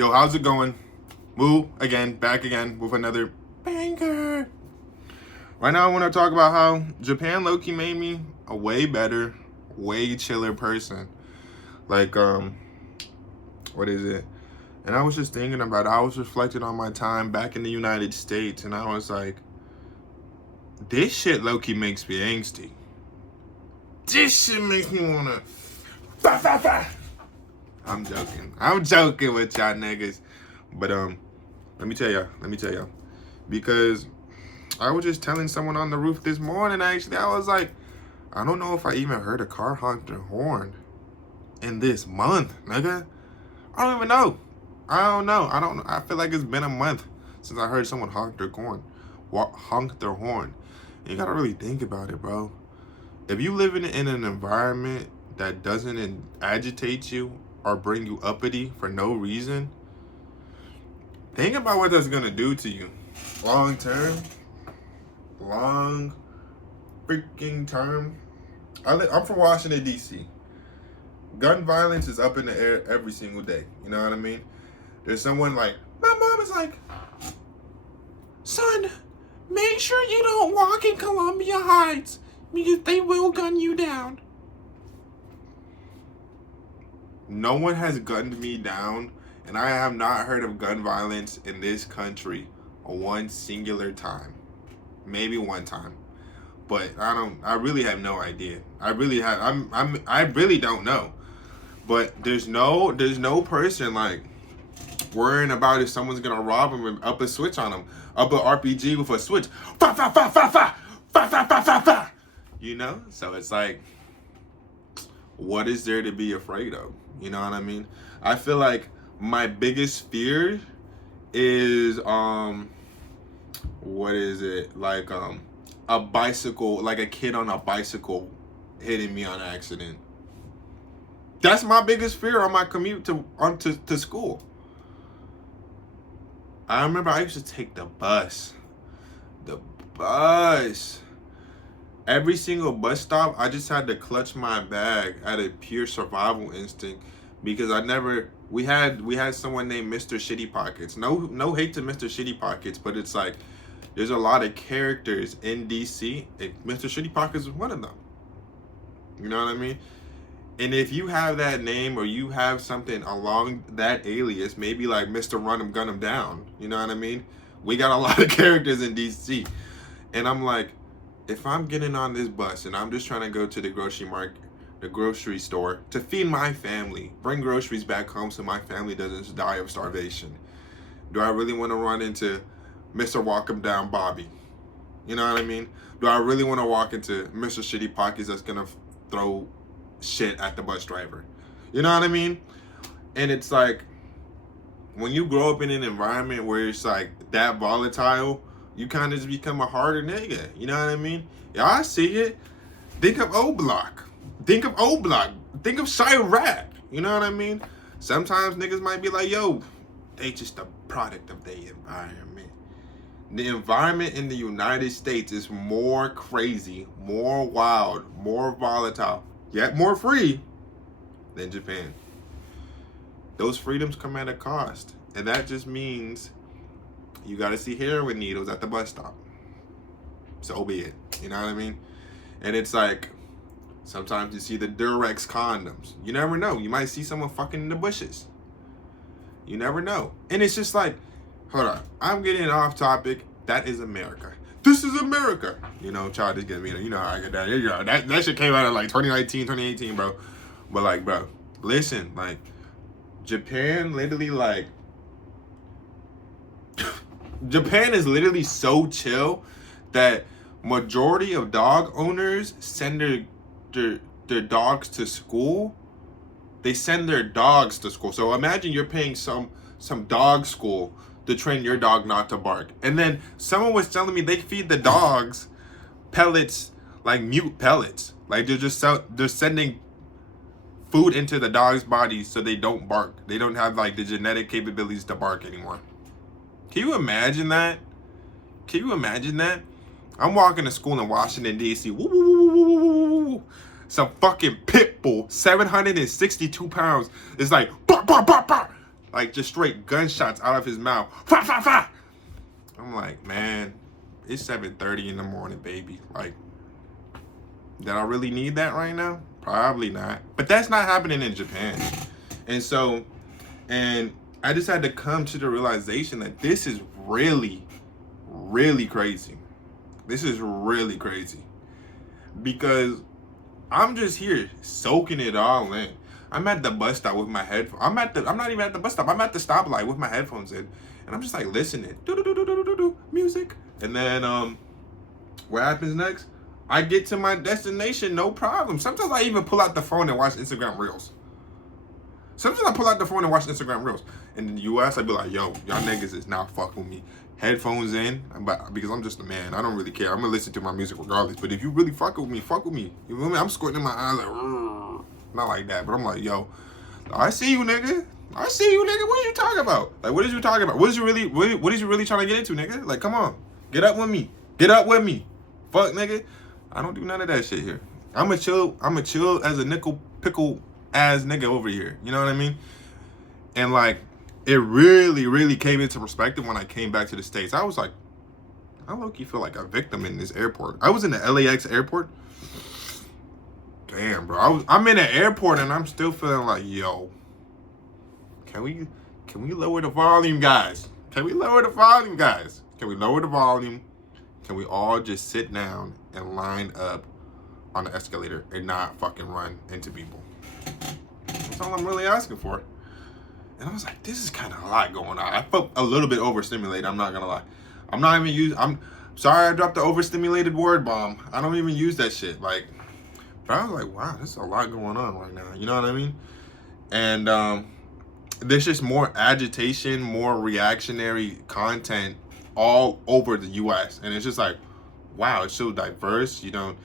Yo, how's it going? Moo again, back again with another banger. Right now I want to talk about how Japan low-key made me a way better, way chiller person. Like, what is it? And I was just thinking about it. I was reflecting on my time back in the United States, and I was like, this shit low-key makes me angsty. This shit makes me wanna I'm joking. I'm joking with y'all niggas. But let me tell y'all. Because I was just telling someone on the roof this morning, actually, I was like, I don't know if I even heard a car honk their horn in this month, nigga. I don't even know. I don't know. I feel like it's been a month since I heard someone honk their horn. You gotta really think about it, bro. If you live in an environment that doesn't agitate you or bring you uppity for no reason, think about what that's gonna do to you long term. Long freaking term. I'm from Washington, D.C. Gun violence is up in the air every single day. You know what I mean? There's someone like, my mom is like, son, make sure you don't walk in Columbia Heights because they will gun you down. No one has gunned me down, and I have not heard of gun violence in this country one singular time. Maybe one time. But I really have no idea. I really don't know. But there's no person like worrying about if someone's gonna rob them and up a switch on them. Up an RPG with a switch. Fa fa fa fa fa fa fa fa fa fa. You know? So it's like, what is there to be afraid of? You know what I mean? I feel like my biggest fear is what is it? Like a bicycle, like a kid on a bicycle hitting me on accident. That's my biggest fear on my commute to school. I remember I used to take the bus. Every single bus stop, I just had to clutch my bag out of pure survival instinct because we had someone named Mr. Shitty Pockets. No hate to Mr. Shitty Pockets, but it's like there's a lot of characters in DC. Mr. Shitty Pockets is one of them. You know what I mean? And if you have that name or you have something along that alias, maybe like Mr. Run 'em Gun 'em Down, you know what I mean? We got a lot of characters in DC. And I'm like, if I'm getting on this bus and I'm just trying to go to the grocery store to feed my family, bring groceries back home so my family doesn't die of starvation, do I really want to run into Mr. Walk 'em Down Bobby? You know what I mean? Do I really want to walk into Mr. Shitty Pockets that's gonna throw shit at the bus driver? You know what I mean? And it's like, when you grow up in an environment where it's like that volatile, you kind of just become a harder nigga. You know what I mean? Yeah, I see it. Think of O-Block. Think of Chirac. You know what I mean? Sometimes niggas might be like, yo, they just a product of their environment. The environment in the United States is more crazy, more wild, more volatile, yet more free than Japan. Those freedoms come at a cost. And that just means you gotta see heroin needles at the bus stop. So be it. You know what I mean? And it's like, sometimes you see the Durex condoms. You never know. You might see someone fucking in the bushes. You never know. And it's just like, hold on, I'm getting off topic. That is America. This is America. You know, child is getting me. You know how I get that. You know, that shit came out of like 2019, 2018, bro. But like, bro, listen, like, Japan literally like, Japan is literally so chill that majority of dog owners send their dogs to school. They send their dogs to school. So imagine you're paying some dog school to train your dog not to bark. And then someone was telling me they feed the dogs pellets, like mute pellets. Like they're sending food into the dog's body so they don't bark. They don't have like the genetic capabilities to bark anymore. Can you imagine that? I'm walking to school in Washington, D.C. Woo, woo, woo, woo, woo, woo. Some fucking pit bull, 762 pounds. It's like, bah, bah, bah, bah. like just straight gunshots out of his mouth. Fa fa fa. I'm like, man, it's 7:30 in the morning, baby. Like, did I really need that right now? Probably not. But that's not happening in Japan. And so, and I just had to come to the realization that this is really, really crazy. This is really crazy. Because I'm just here soaking it all in. I'm at the bus stop with my headphones. I'm not even at the bus stop. I'm at the stoplight with my headphones in. And I'm just like listening. Music. And then what happens next? I get to my destination, no problem. Sometimes I even pull out the phone and watch Instagram Reels. Sometimes I pull out the phone and watch Instagram Reels. In the US, I'd be like, yo, y'all niggas is not fucking with me. Headphones in, because I'm just a man. I don't really care. I'm gonna listen to my music regardless. But if you really fuck with me, fuck with me. You know what I mean? I'm squinting my eyes like, rrr. Not like that, but I'm like, yo, I see you, nigga. I see you, nigga. What are you talking about? Like, what is you talking about? What is you really trying to get into, nigga? Like, come on. Get up with me. Get up with me. Fuck, nigga. I don't do none of that shit here. I'm a chill as a nickel pickle ass nigga over here. You know what I mean? And like, it really, really came into perspective when I came back to the States. I was like, I low-key feel like a victim in this airport. I was in the LAX airport. Damn, bro. I'm in an airport and I'm still feeling like, yo, can we lower the volume, guys? Can we lower the volume, guys? Can we lower the volume? Can we all just sit down and line up on the escalator and not fucking run into people? That's all I'm really asking for. And I was like, this is kind of a lot going on. I felt a little bit overstimulated, I'm not gonna lie. I'm sorry I dropped the overstimulated word bomb. I don't even use that shit. Like, but I was like, wow, there's a lot going on right now. You know what I mean? And there's just more agitation, more reactionary content all over the US. And it's just like, wow, it's so diverse. You know,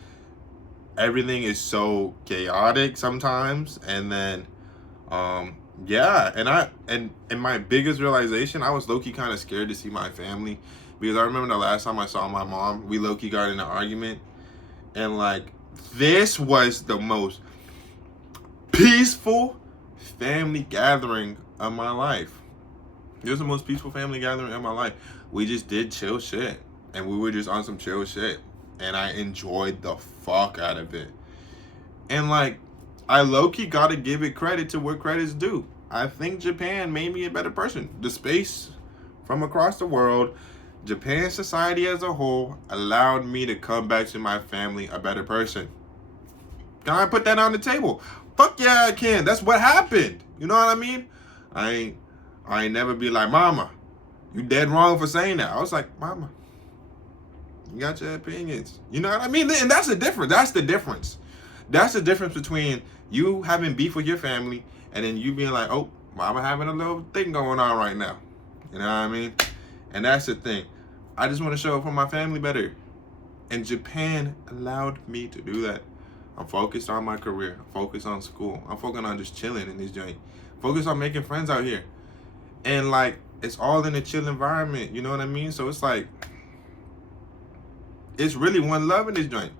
everything is so chaotic sometimes. And then, yeah, and my biggest realization, I was low-key kind of scared to see my family. Because I remember the last time I saw my mom, we low-key got in an argument. And like, this was the most peaceful family gathering of my life. It was the most peaceful family gathering of my life. We just did chill shit. And we were just on some chill shit. And I enjoyed the fuck out of it. And like, I low-key gotta give it credit to where credit's due. I think Japan made me a better person. The space from across the world, Japan society as a whole, allowed me to come back to my family a better person. Can I put that on the table? Fuck yeah, I can. That's what happened. You know what I mean? I ain't never be like, mama, you dead wrong for saying that. I was like, mama, you got your opinions. You know what I mean? And that's the difference. That's the difference. That's the difference between you having beef with your family and then you being like, oh, mama having a little thing going on right now. You know what I mean? And that's the thing. I just want to show up for my family better. And Japan allowed me to do that. I'm focused on my career. I'm focused on school. I'm focused on just chilling in this joint. Focused on making friends out here. And like, it's all in a chill environment. You know what I mean? So it's like, it's really one love in this joint.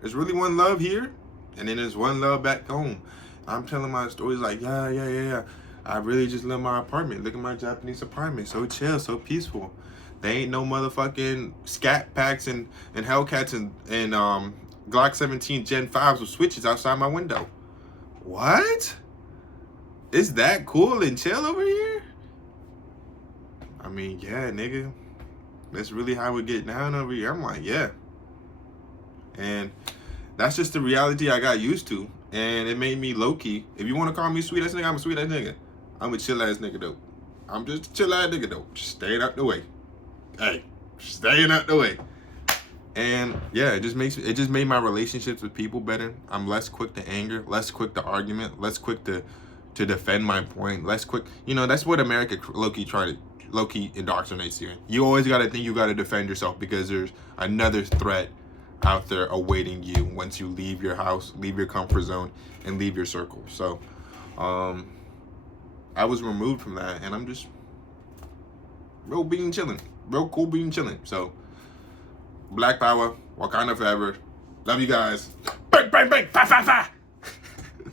There's really one love here. And then there's one love back home. I'm telling my stories like, yeah. I really just love my apartment. Look at my Japanese apartment. So chill, so peaceful. There ain't no motherfucking scat packs and Hellcats and Glock 17 Gen 5s with switches outside my window. What? Is that cool and chill over here? I mean, yeah, nigga. That's really how we get down over here. I'm like, yeah. And that's just the reality I got used to. And it made me low-key. If you want to call me sweet ass nigga, I'm a sweet ass nigga. I'm a chill ass nigga though. I'm just a chill ass nigga though. Just staying out the way. Hey, staying out the way. And yeah, it just made my relationships with people better. I'm less quick to anger, less quick to argument, less quick to defend my point, less quick. You know, that's what America low-key indoctrinates you in. You always gotta think you gotta defend yourself because there's another threat out there awaiting you once you leave your house, leave your comfort zone, and leave your circle. So, I was removed from that, and I'm just real cool being chilling. So, Black Power, Wakanda forever. Love you guys. Bang, bang, bang, fa, fa, fa.